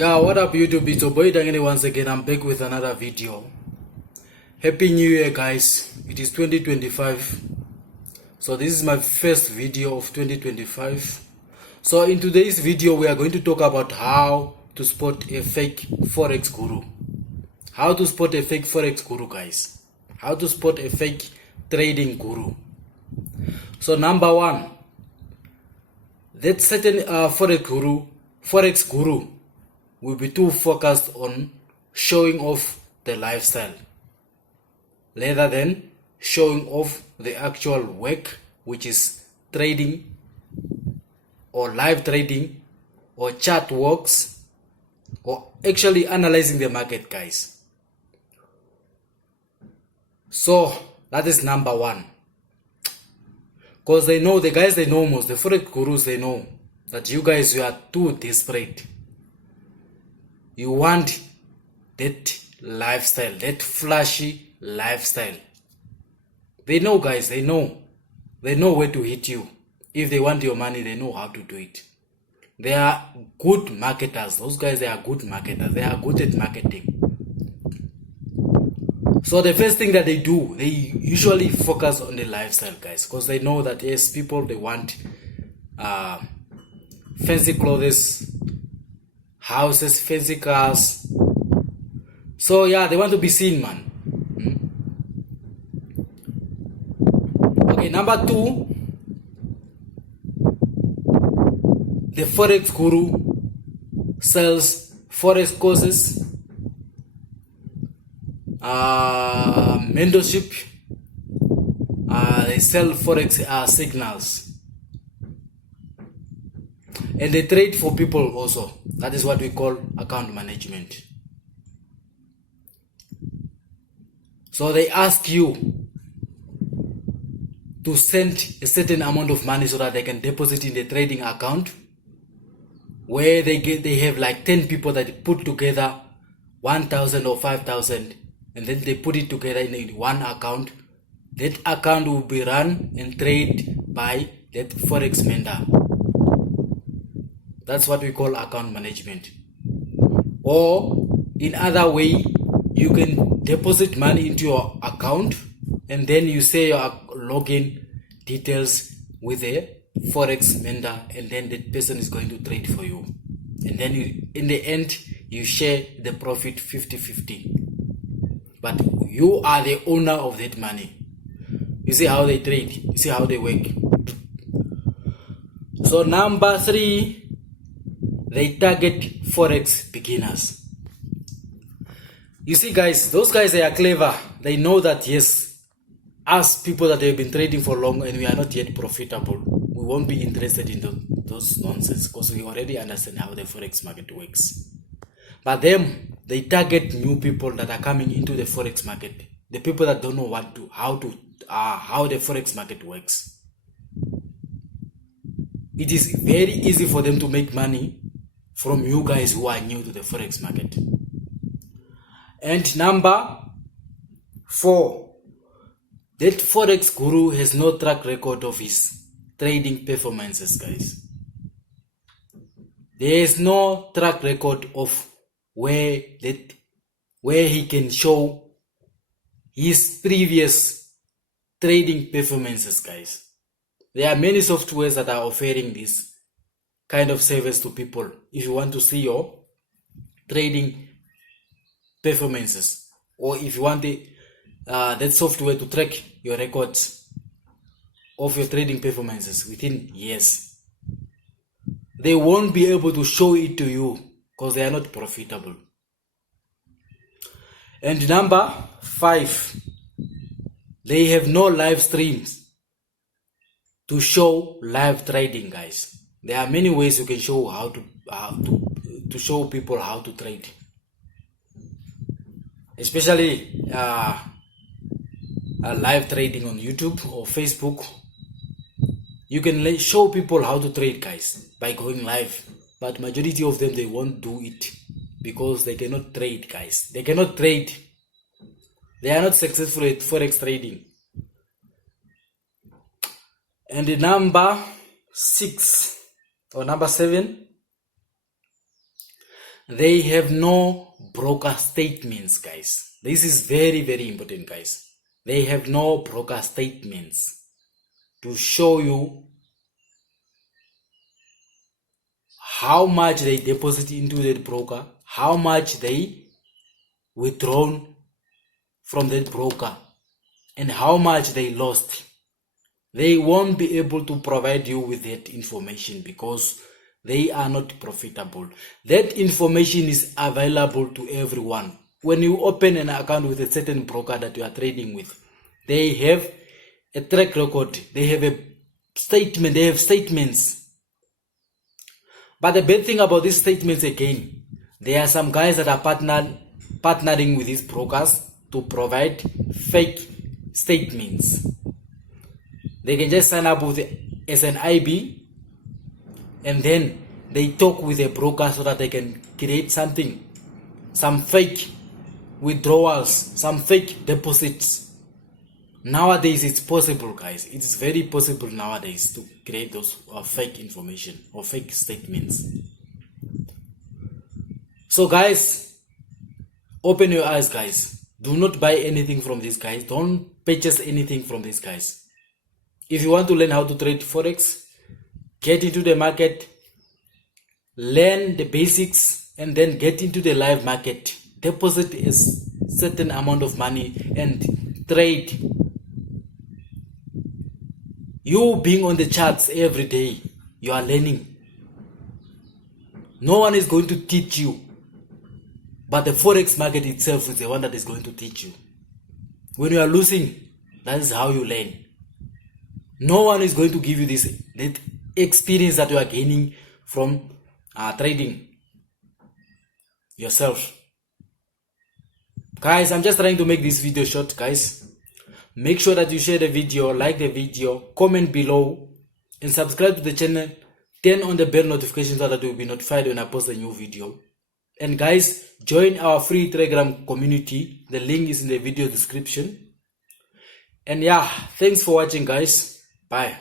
Yeah, what up YouTube? It's your boy Tangeni once again. I'm back with another video. Happy New Year guys. It is 2025. So this is my first video of 2025. So in today's video we are going to talk about how to spot a fake Forex guru. How to spot a fake Forex guru guys. How to spot a fake trading guru. So number one, that certain Forex guru will be too focused on showing off the lifestyle rather than showing off the actual work, which is trading or live trading or chart works or actually analyzing the market guys. So that is number one, because they know, the guys they know most, the Forex gurus, they know that you guys, you are too desperate. You want that lifestyle, that flashy lifestyle. They know guys, they know where to hit you. If they want your money, they know how to do it. They are good marketers. Those guys, they are good marketers. They are good at marketing. So the first thing that they do, they usually focus on the lifestyle guys, because they know that yes, people, they want fancy clothes, houses, fancy cars. So yeah, they want to be seen, man. Okay, number two, the Forex guru sells Forex courses, mentorship, they sell Forex signals, and they trade for people also. That is what we call account management. So they ask you to send a certain amount of money so that they can deposit in the trading account, where they have like 10 people that put together 1,000 or 5,000, and then they put it together in one account. That account will be run and trade by that Forex mentor. That's what we call account management. Or in other way, you can deposit money into your account and then you say your login details with a Forex mentor, and then that person is going to trade for you. And then in the end, you share the profit 50-50. But you are the owner of that money. You see how they trade. You see how they work. So number three, they target Forex beginners. You see guys, those guys, they are clever. They know that yes, us people that have been trading for long and we are not yet profitable, we won't be interested in those nonsense, because we already understand how the Forex market works. But them, they target new people that are coming into the Forex market. The people that don't know how the Forex market works. It is very easy for them to make money from you guys who are new to the Forex market. And number four, that Forex guru has no track record of his trading performances, guys. There is no track record of where he can show his previous trading performances, guys. There are many softwares that are offering this kind of service to people. If you want to see your trading performances, or if you want that software to track your records of your trading performances within years, they won't be able to show it to you because they are not profitable. And number five, they have no live streams to show live trading, guys. There are many ways you can show how to show people how to trade, especially live trading on YouTube or Facebook. You can show people how to trade, guys, by going live. But majority of them, they won't do it because they cannot trade, guys. They cannot trade. They are not successful at Forex trading. And the number 6 or number 7, they have no broker statements, guys. This is very, very important, guys. They have no broker statements to show you how much they deposit into that broker, how much they withdrawn from that broker, and how much they lost. They won't be able to provide you with that information because they are not profitable. That information is available to everyone. When you open an account with a certain broker that you are trading with, they have a track record, they have a statement, they have statements. But the bad thing about these statements, again, there are some guys that are partnering with these brokers to provide fake statements. They can just sign up as an IB, and then they talk with a broker so that they can create something, some fake withdrawals, some fake deposits. Nowadays it's possible, guys. It's very possible nowadays to create those fake information or fake statements. So guys, open your eyes, guys. Do not buy anything from these guys. Don't purchase anything from these guys. If you want to learn how to trade Forex, get into the market, learn the basics, and then get into the live market. Deposit a certain amount of money and trade. You being on the charts every day, you are learning. No one is going to teach you, but the Forex market itself is the one that is going to teach you. When you are losing, that is how you learn. No one is going to give you that experience that you are gaining from trading yourself. Guys, I'm just trying to make this video short, guys. Make sure that you share the video, like the video, comment below, and subscribe to the channel. Turn on the bell notification so that you will be notified when I post a new video. And guys, join our free Telegram community. The link is in the video description. And yeah, thanks for watching, guys. Bye.